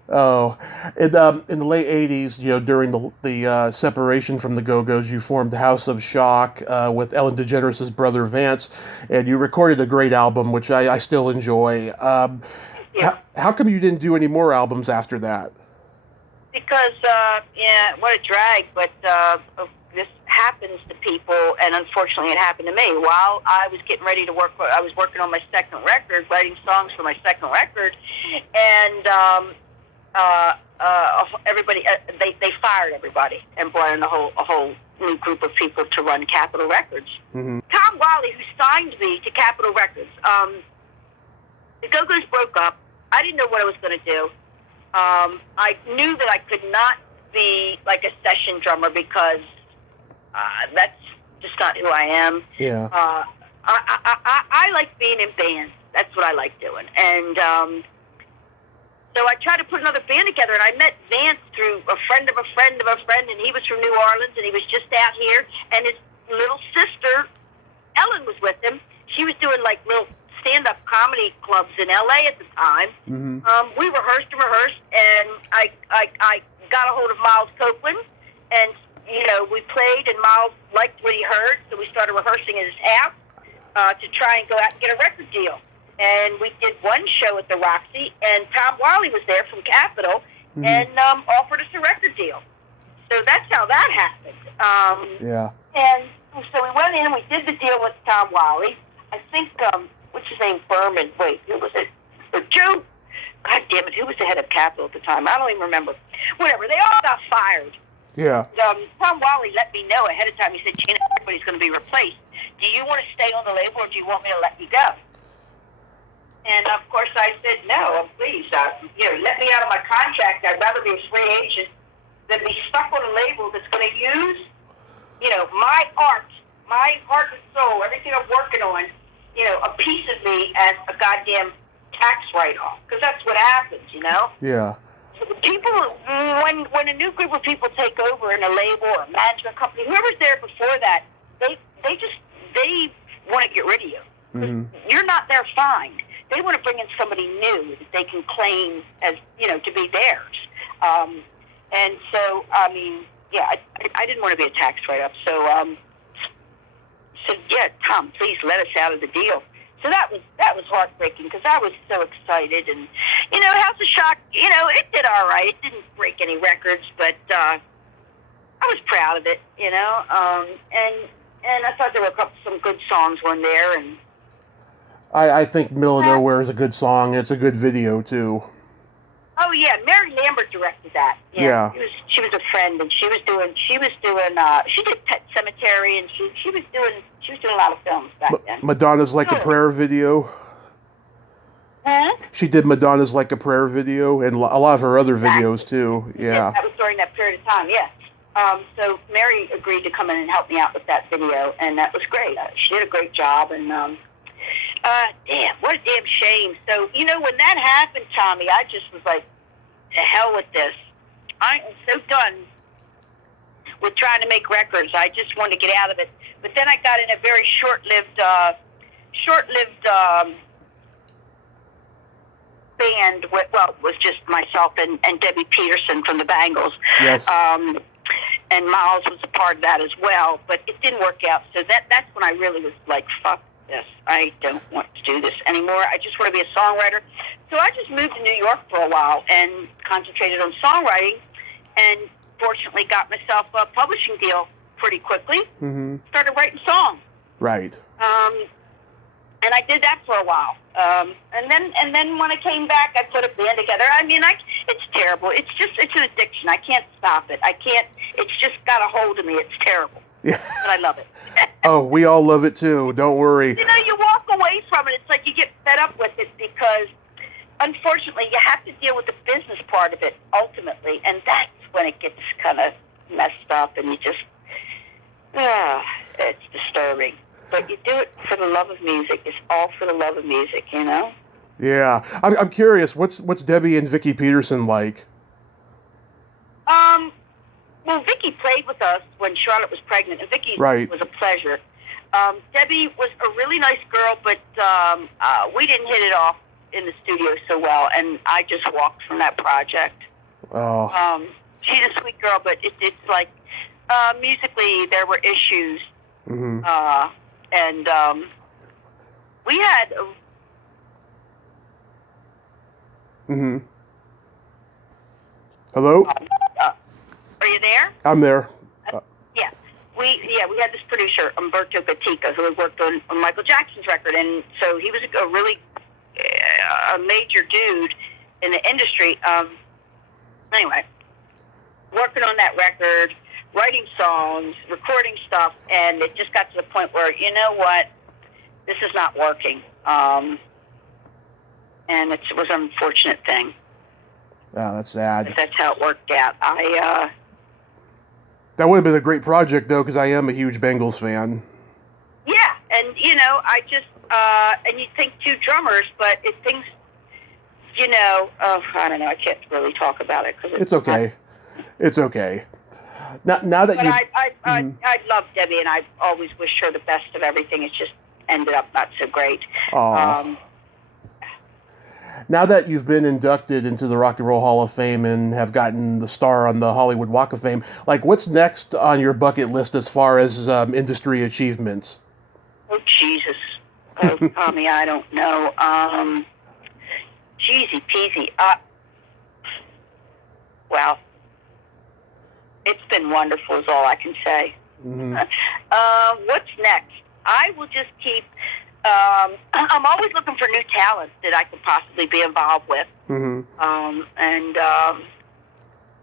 Oh, in the late 80s, during the separation from the Go-Go's, you formed the House of Schock with Ellen DeGeneres' brother Vance, and you recorded a great album, which I still enjoy. Yeah. How come you didn't do any more albums after that? Because, what a drag, but this happens to people, and unfortunately it happened to me. While I was getting ready to I was working on my second record, writing songs for my second record, and everybody they fired everybody and brought in a whole new group of people to run Capitol Records. Tom Wiley, who signed me to Capitol Records, the Go-Go's broke up. I didn't know what I was going to do. I knew that I could not be like a session drummer because that's just not who I am. Yeah. I like being in bands. That's what I like doing, and. So I tried to put another band together, and I met Vance through a friend of a friend of a friend, and he was from New Orleans, and he was just out here, and his little sister, Ellen, was with him. She was doing, like, little stand-up comedy clubs in L.A. at the time. We rehearsed, and I got a hold of Miles Copeland, and, we played, and Miles liked what he heard, so we started rehearsing at his house to try and go out and get a record deal. And we did one show at the Roxy, and Tom Wiley was there from Capitol and offered us a record deal. So that's how that happened. Yeah. And so we went in, we did the deal with Tom Wiley. I think, what's his name, Berman. Wait, who was it? Or Joe? God damn it, who was the head of Capitol at the time? I don't even remember. Whatever, they all got fired. Yeah. Tom Wiley let me know ahead of time. He said, Gina, everybody's going to be replaced. Do you want to stay on the label, or do you want me to let you go? And, of course, I said, no, please, let me out of my contract. I'd rather be a free agent than be stuck on a label that's going to use, my art, my heart and soul, everything I'm working on, a piece of me as a goddamn tax write-off. Because that's what happens, Yeah. So people, when a new group of people take over in a label or a management company, whoever's there before that, they want to get rid of you. You're not their find. they want to bring in somebody new that they can claim as, to be theirs. And so, I mean, yeah, I didn't want to be a tax write-up. So, yeah, Tom, please let us out of the deal. So that was heartbreaking because I was so excited. And, House of Schock, it did all right. It didn't break any records, but I was proud of it, and I thought there were some good songs on there. And I think Middle of Nowhere is a good song. It's a good video, too. Oh yeah, Mary Lambert directed that. Yeah. She was a friend, and she did Pet Cemetery, and she was doing a lot of films back then. Madonna's Like a Prayer video. Huh? She did Madonna's Like a Prayer video, and a lot of her other videos too. Yeah. That was during that period of time. Yes. So Mary agreed to come in and help me out with that video, and that was great. She did a great job, and damn, what a damn shame. So, when that happened, Tommy, I just was like, to hell with this. I am so done with trying to make records. I just wanted to get out of it. But then I got in a very short-lived band. Well, it was just myself and Debbie Peterson from the Bangles. Yes. And Miles was a part of that as well. But it didn't work out. So that's when I really was like, fuck this. I don't want to do this anymore. I just want to be a songwriter. So I just moved to New York for a while and concentrated on songwriting, and fortunately got myself a publishing deal pretty quickly. Mm-hmm. Started writing songs. Right. And I did that for a while. And then when I came back, I put a band together. I mean, it's terrible. It's an addiction. I can't stop it. It's just got a hold of me. It's terrible. Yeah. But I love it. Oh, we all love it too. Don't worry. You walk away from it. It's like you get fed up with it because, unfortunately, you have to deal with the business part of it ultimately, and that's when it gets kind of messed up, and you just, it's disturbing. But you do it for the love of music. It's all for the love of music, Yeah. I'm curious, what's Debbie and Vicki Peterson like? Well, Vicki played with us when Charlotte was pregnant, and Vicki was a pleasure. Debbie was a really nice girl, but we didn't hit it off in the studio so well, and I just walked from that project. Oh. She's a sweet girl, but it's like musically there were issues. Mm-hmm. And we had... Mm-hmm. Hello? Are you there? I'm there. Yeah. We had this producer, Umberto Gatica, who had worked on Michael Jackson's record, and so he was a really a major dude in the industry. Anyway, working on that record, writing songs, recording stuff, and it just got to the point where, you know what, this is not working. And it was an unfortunate thing. Oh, that's sad. But that's how it worked out. That would have been a great project, though, because I am a huge Bengals fan. Yeah, and, I just, and you'd think two drummers, but it things, I don't know, I can't really talk about it. Cause it's okay. It's okay. Now that but I love Debbie, and I always wished her the best of everything. It just ended up not so great. Now that you've been inducted into the Rock and Roll Hall of Fame and have gotten the star on the Hollywood Walk of Fame, what's next on your bucket list as far as industry achievements? Oh, Jesus. Oh, Tommy, I don't know. Jeezy peasy. Well, it's been wonderful is all I can say. Mm-hmm. What's next? I will just keep... I'm always looking for new talent that I could possibly be involved with. Mm-hmm.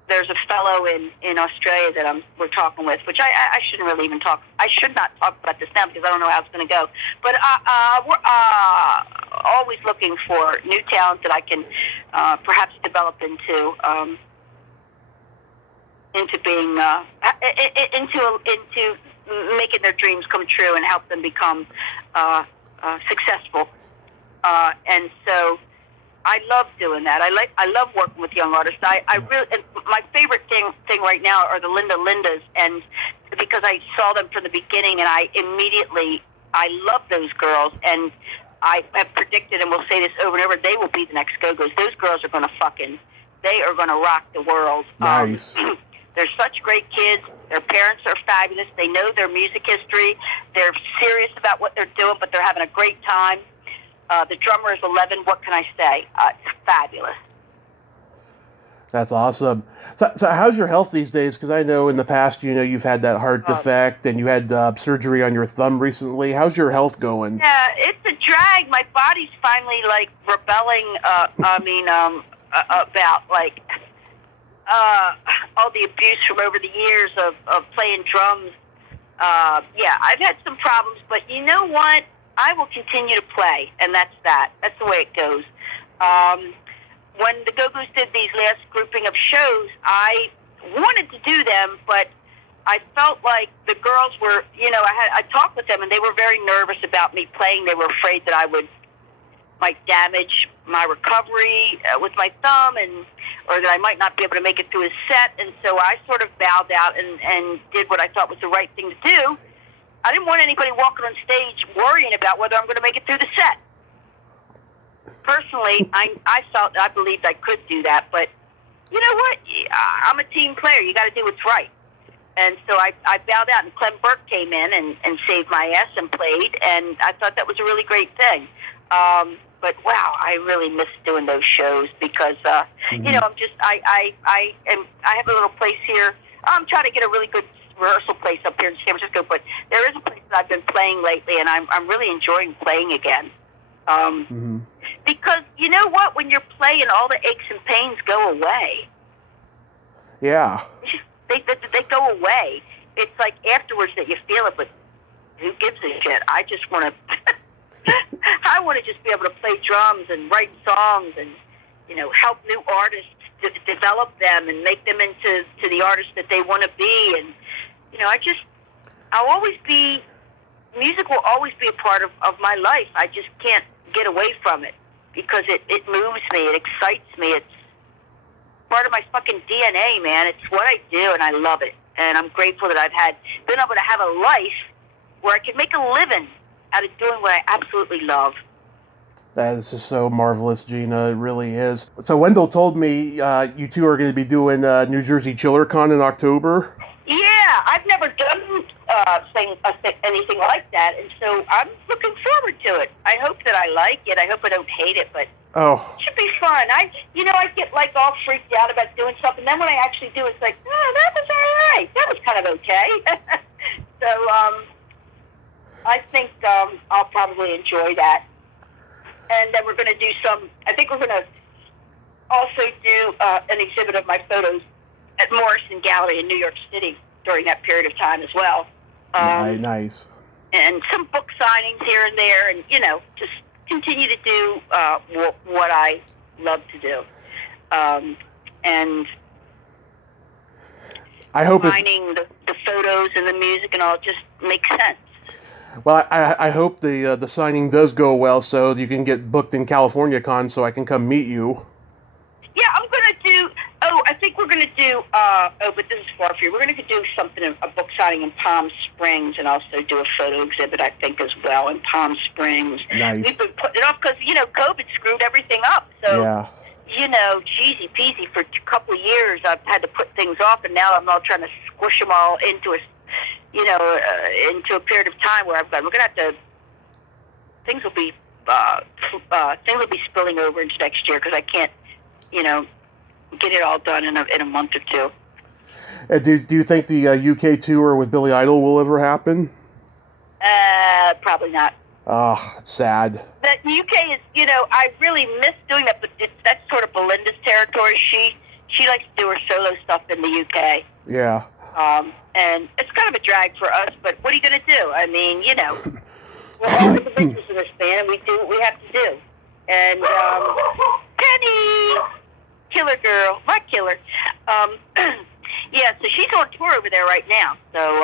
There's a fellow in Australia that we're talking with, which I shouldn't really even talk. I should not talk about this now because I don't know how it's going to go. But we're always looking for new talent that I can perhaps develop into being into making their dreams come true and help them become successful. And so I love doing that. I love working with young artists. I really, and my favorite thing right now are the Lindas, and because I saw them from the beginning, and I love those girls, and I have predicted, and will say this over and over, they will be the next Go-Go's. Those girls are going to they are going to rock the world. Nice. They're such great kids. Their parents are fabulous. They know their music history. They're serious about what they're doing, but they're having a great time. The drummer is 11. What can I say? It's fabulous. That's awesome. So how's your health these days? Because I know in the past, you've had that heart defect and you had surgery on your thumb recently. How's your health going? Yeah, it's a drag. My body's finally like rebelling. About like all the abuse from over the years of playing drums. Yeah, I've had some problems, but you know what? I will continue to play, and that's that. That's the way it goes. When the Go-Go's did these last grouping of shows, I wanted to do them, but I felt like the girls were, I talked with them, and they were very nervous about me playing. They were afraid that I might damage my recovery with my thumb, or that I might not be able to make it through a set. And so I sort of bowed out and did what I thought was the right thing to do. I didn't want anybody walking on stage worrying about whether I'm going to make it through the set. Personally, I believed I could do that, but you know what? I'm a team player. You got to do what's right. And so I bowed out, and Clem Burke came in and saved my ass and played, and I thought that was a really great thing. But wow, I really miss doing those shows because I have a little place here. I'm trying to get a really good rehearsal place up here in San Francisco, but there is a place that I've been playing lately, and I'm really enjoying playing again. Because you know what? When you're playing, all the aches and pains go away. Yeah. They go away. It's like afterwards that you feel it, but who gives a shit? I just want to. I want to just be able to play drums and write songs and, help new artists to develop them and make them into the artists that they want to be. And, music will always be a part of my life. I just can't get away from it because it moves me. It excites me. It's part of my fucking DNA, man. It's what I do, and I love it. And I'm grateful that I've been able to have a life where I can make a living out of doing what I absolutely love. That is just so marvelous, Gina. It really is. So Wendell told me you two are going to be doing New Jersey ChillerCon in October. Yeah, I've never done anything like that, and so I'm looking forward to it. I hope that I like it. I hope I don't hate it, but it should be fun. I get like all freaked out about doing something. Then when I actually do, it's like, oh, that was all right. That was kind of okay. So I think I'll probably enjoy that. And then we're going to do I think we're going to also do an exhibit of my photos at Morrison Gallery in New York City during that period of time as well. Nice. And some book signings here and there, and, just continue to do what I love to do. And I hope finding the photos and the music and all just makes sense. Well, I hope the signing does go well so you can get booked in California Con so I can come meet you. Yeah, I'm going to do, I think we're going to do, but this is far for you. We're going to do something, a book signing in Palm Springs, and also do a photo exhibit, I think, as well in Palm Springs. Nice. We've been putting it off because, COVID screwed everything up. So, yeah. Cheesy peasy, for a couple of years I've had to put things off, and now I'm all trying to squish them all into into a period of time where we're going to have to, things will be spilling over into next year because I can't, get it all done in a month or two. Do you think the UK tour with Billy Idol will ever happen? Probably not. Oh, it's sad. The UK is, I really miss doing that, but that's sort of Belinda's territory. She likes to do her solo stuff in the UK. Yeah. And it's kind of a drag for us, but what are you going to do? I mean, we're all in the business of this band, and we do what we have to do. And Penny, killer girl, my killer. Yeah, so she's on tour over there right now. So,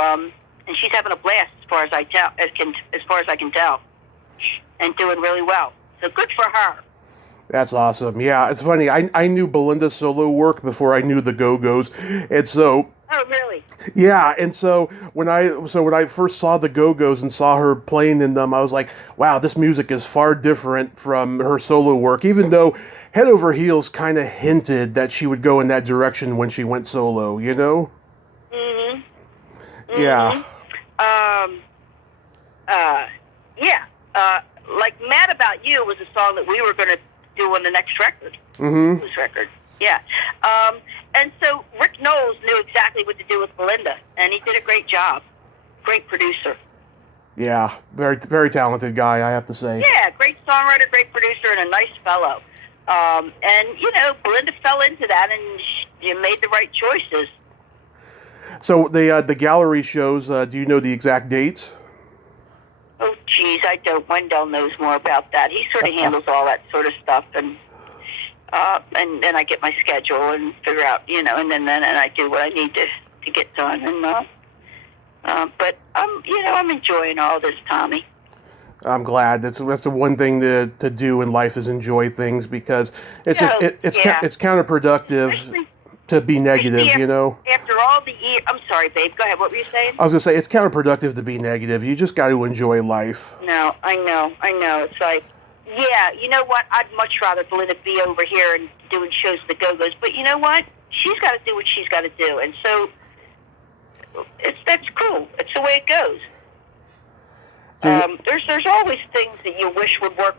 and she's having a blast as far as I can tell, and doing really well. So good for her. That's awesome. Yeah, it's funny. I knew Belinda's solo work before I knew the Go-Go's, and so Oh, really? Yeah, and so when I first saw the Go-Go's and saw her playing in them, I was like, wow, this music is far different from her solo work, even though Head Over Heels kind of hinted that she would go in that direction when she went solo, you know? Mm-hmm. Yeah. Um, yeah. Like Mad About You was a song that we were going to do on the next record. Mm-hmm. This record. Yeah. And so Rick Knowles knew exactly what to do with Belinda, and he did a great job. Great producer. Yeah, very, very talented guy, I have to say. Yeah, great songwriter, great producer, and a nice fellow. And, you know, Belinda fell into that, and she made the right choices. So the gallery shows, do you know the exact dates? Oh, geez, I don't. Wendell knows more about that. He sort of handles all that sort of stuff, and then I get my schedule and figure out, you know, and then I do what I need to get done. And but I'm enjoying all this, Tommy. I'm glad. That's the one thing to do in life is enjoy things, because it's it's counterproductive to be negative, you know. After all the years, I'm sorry, babe. Go ahead. What were you saying? I was gonna say it's counterproductive to be negative. You just got to enjoy life. No, I know. It's like, yeah, you know what? I'd much rather Belinda be over here and doing shows with the Go-Go's. But you know what? She's got to do what she's got to do, and so that's cool. It's the way it goes. There's always things that you wish would work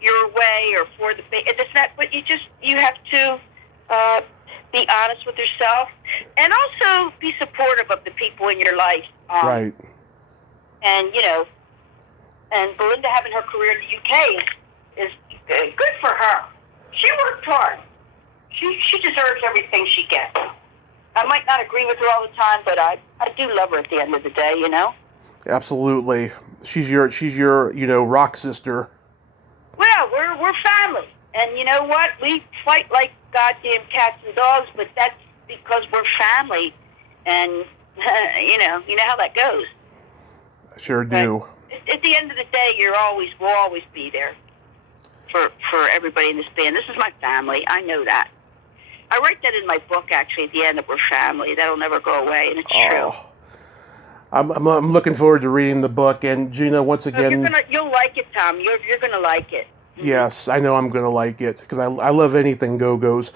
your way or for the but you have to be honest with yourself and also be supportive of the people in your life. Right. And you know, and Belinda having her career in the UK is good for her. She worked hard. She deserves everything she gets. I might not agree with her all the time, but I do love her at the end of the day, you know? Absolutely. She's your rock sister. Well, we're family. And you know what? We fight like goddamn cats and dogs, but that's because we're family. And you know how that goes. Sure do. But at the end of the day, we'll always be there for everybody in this band. This is my family. I know that. I write that in my book, actually, at the end, that we're family. That'll never go away, and it's true. I'm looking forward to reading the book. And Gina, once again, you'll like it, Tom. You're gonna like it. Mm-hmm. Yes, I know I'm gonna like it because I love anything Go-Go's.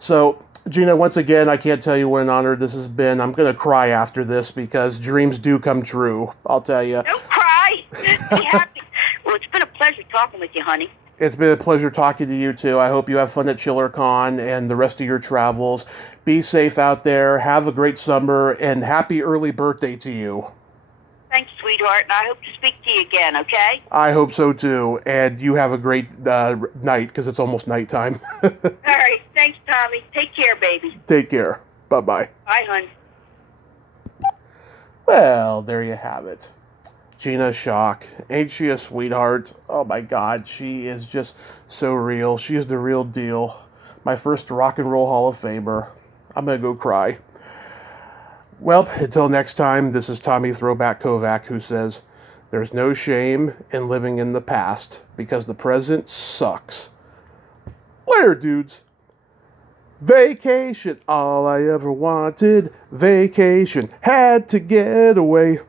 So Gina, once again, I can't tell you what an honor this has been. I'm gonna cry after this because dreams do come true. I'll tell you. Don't cry. Be happy. Well, it's been a pleasure talking with you, honey. It's been a pleasure talking to you, too. I hope you have fun at ChillerCon and the rest of your travels. Be safe out there. Have a great summer, and happy early birthday to you. Thanks, sweetheart, and I hope to speak to you again, okay? I hope so, too. And you have a great night, because it's almost nighttime. All right. Thanks, Tommy. Take care, baby. Take care. Bye-bye. Bye, hon. Well, there you have it. Gina Schock. Ain't she a sweetheart? Oh my God, she is just so real. She is the real deal. My first rock and roll Hall of Famer. I'm gonna go cry. Well, until next time, this is Tommy Throwback Kovac who says, there's no shame in living in the past because the present sucks. Later, dudes. Vacation, all I ever wanted. Vacation, had to get away.